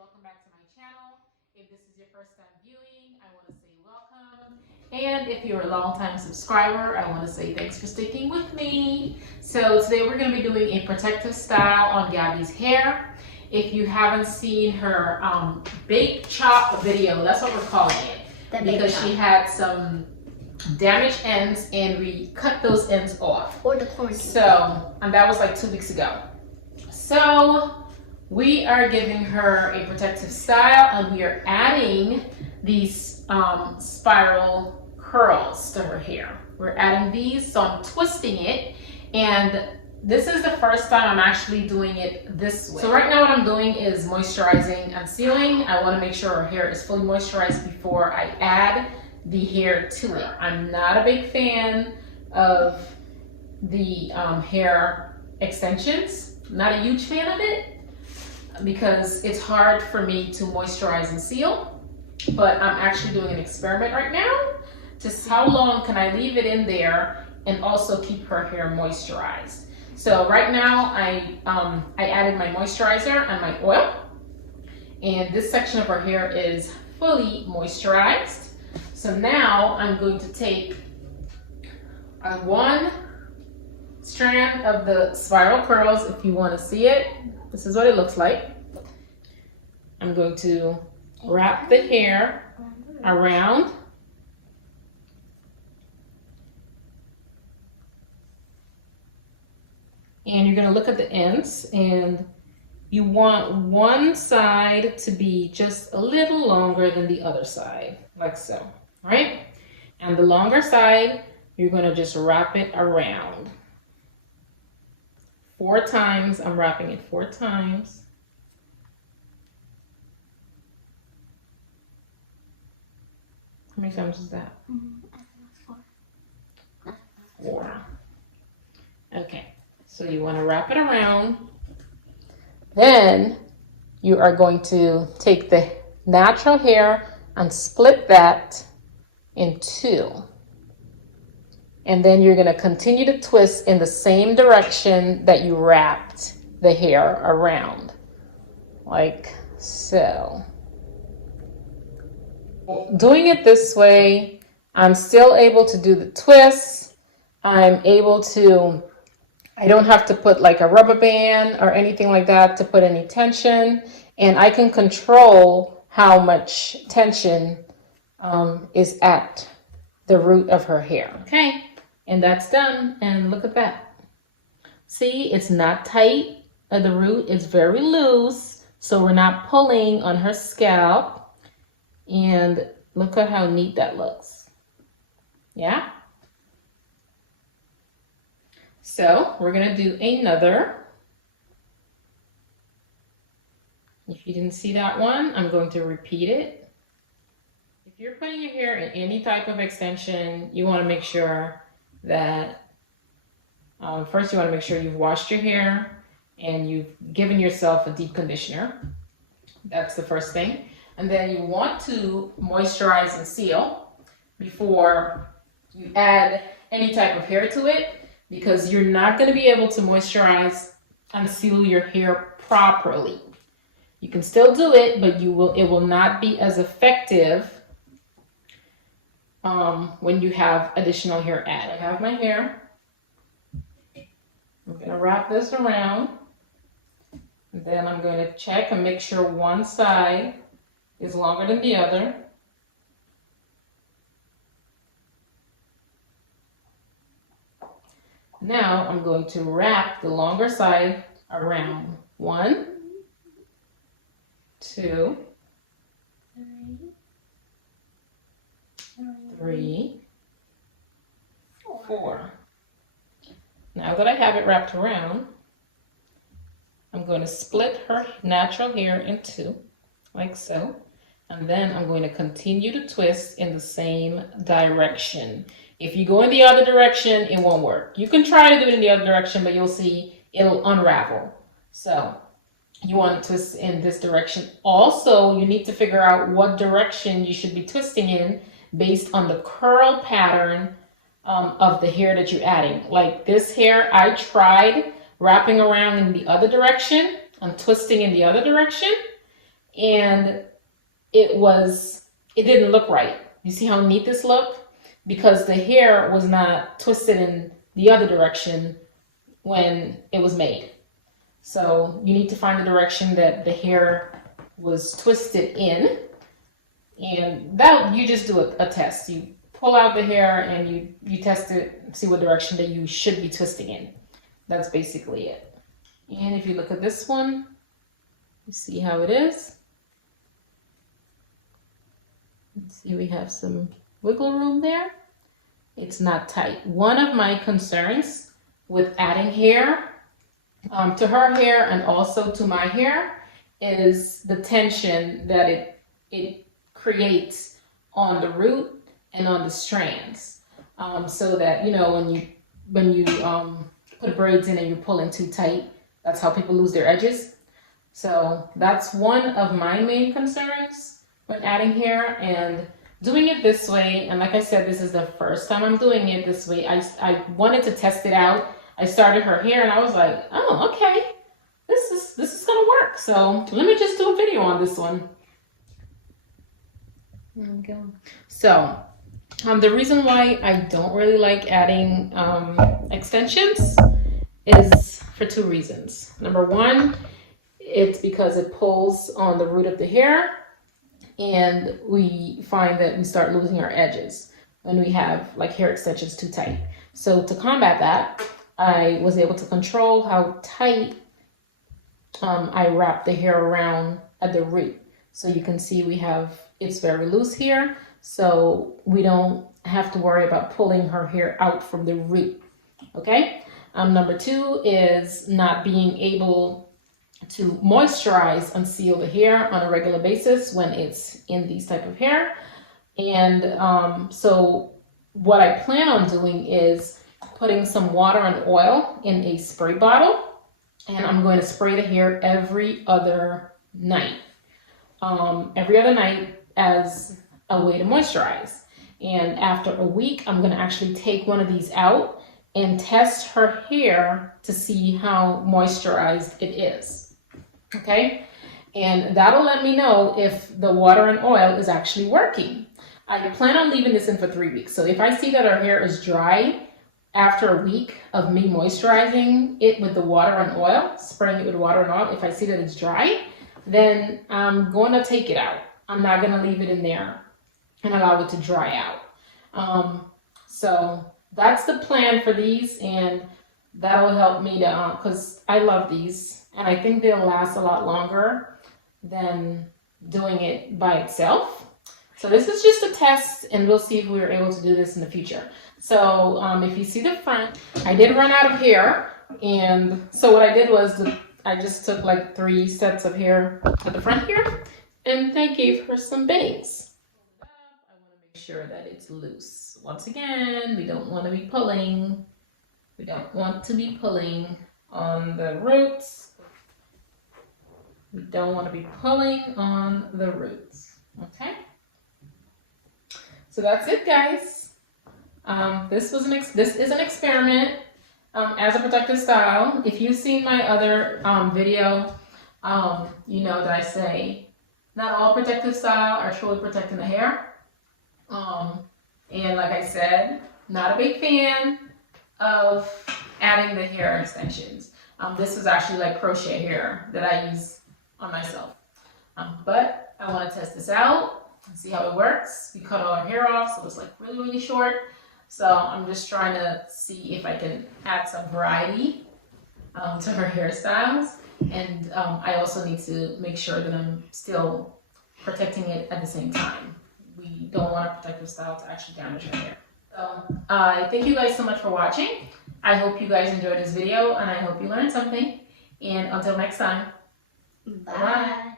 welcome back to my channel. If this is your first time viewing, I want to say welcome. And if you're a long-time subscriber, I want to say thanks for sticking with me. So today we're going to be doing a protective style on Gabby's hair. If you haven't seen her bake chop video, that's what we're calling it. Because she had some damaged ends and we cut those ends off. Or the quarantine. So, and that was like 2 weeks ago. So we are giving her a protective style and we are adding these spiral curls to her hair. We're adding these, so I'm twisting it, and this is the first time I'm actually doing it this way. So right now what I'm doing is moisturizing and sealing. I want to make sure her hair is fully moisturized before I add the hair to it. I'm not a big fan of the hair extensions. Not a huge fan of it because it's hard for me to moisturize and seal, but I'm actually doing an experiment right now to see how long can I leave it in there and also keep her hair moisturized. So right now I added my moisturizer and my oil, and this section of her hair is fully moisturized. So now I'm going to take one strand of the spiral curls. If you want to see it, this is what it looks like. I'm going to wrap the hair around and you're going to look at the ends, and you want one side to be just a little longer than the other side, like so, right? And the longer side, you're going to just wrap it around 4 times. I'm wrapping it 4 times. How many times is that? 4. Okay, so you want to wrap it around. Then you are going to take the natural hair and split that in 2. And then you're going to continue to twist in the same direction that you wrapped the hair around, like so. Doing it this way, I'm still able to do the twists. I'm able to, I don't have to put like a rubber band or anything like that to put any tension, and I can control how much tension is at the root of her hair. Okay. And that's done, and look at that. See, it's not tight at the root, it's very loose, so we're not pulling on her scalp. And look at how neat that looks. Yeah? So we're gonna do another. If you didn't see that one, I'm going to repeat it. If you're putting your hair in any type of extension, you wanna make sure that first you want to make sure you've washed your hair and you've given yourself a deep conditioner. That's the first thing. And then you want to moisturize and seal before you add any type of hair to it, because you're not going to be able to moisturize and seal your hair properly. You can still do it, but it will not be as effective when you have additional hair added. I have my hair. I'm going to wrap this around. And then I'm going to check and make sure one side is longer than the other. Now I'm going to wrap the longer side around 1, 2, 3, 4. Now that I have it wrapped around, I'm going to split her natural hair in 2, like so. And then I'm going to continue to twist in the same direction. If you go in the other direction, it won't work. You can try to do it in the other direction, but you'll see it'll unravel. So you want to twist in this direction. Also, you need to figure out what direction you should be twisting in based on the curl pattern of the hair that you're adding. Like this hair, I tried wrapping around in the other direction and twisting in the other direction, and it didn't look right. You see how neat this looked? Because the hair was not twisted in the other direction when it was made. So you need to find the direction that the hair was twisted in, and that you just do a test. You pull out the hair and you test it, see what direction that you should be twisting in. That's basically it. And if you look at this one, you see how it is. See, we have some wiggle room there. It's not tight. One of my concerns with adding hair to her hair and also to my hair is the tension that it creates on the root and on the strands. So that, you know, when you put braids in and you're pulling too tight, that's how people lose their edges. So that's one of my main concerns when adding hair, and doing it this way. And like I said, this is the first time I'm doing it this way. I wanted to test it out. I started her hair and I was like, oh, okay, this is gonna work. So let me just do a video on this one. There we go. So the reason why I don't really like adding extensions is for two reasons. Number one, it's because it pulls on the root of the hair, and we find that we start losing our edges when we have like hair extensions too tight. So to combat that, I was able to control how tight I wrap the hair around at the root. So you can see it's very loose here, so we don't have to worry about pulling her hair out from the root. Okay. Number two is not being able to moisturize and seal the hair on a regular basis when it's in these type of hair. And so what I plan on doing is putting some water and oil in a spray bottle, and I'm going to spray the hair every other night. Every other night as a way to moisturize. And after a week, I'm going to actually take one of these out and test her hair to see how moisturized it is. Okay? And that'll let me know if the water and oil is actually working. I plan on leaving this in for 3 weeks. So if I see that her hair is dry after a week of me moisturizing it with the water and oil, spraying it with water and oil, if I see that it's dry, then I'm going to take it out. I'm not going to leave it in there and allow it to dry out. So that's the plan for these, and that'll help me to, because I love these, and I think they'll last a lot longer than doing it by itself. So this is just a test, and we'll see if we're able to do this in the future. So if you see the front, I did run out of hair, and so what I did was I just took like 3 sets of hair at the front here, and I gave her some bangs. I want to make sure that it's loose. Once again, we don't want to be pulling. We don't want to be pulling on the roots. We don't want to be pulling on the roots. Okay? So that's it, guys. This is an experiment as a protective style. If you've seen my other video, you know that I say not all protective style are truly protecting the hair. And like I said, not a big fan of adding the hair extensions. This is actually like crochet hair that I use on myself. But I want to test this out and see how it works. We cut all our hair off, so it's like really, really short. So I'm just trying to see if I can add some variety to her hairstyles. And I also need to make sure that I'm still protecting it at the same time. We don't want our protective style to actually damage her hair. So thank you guys so much for watching. I hope you guys enjoyed this video, and I hope you learned something. And until next time, bye.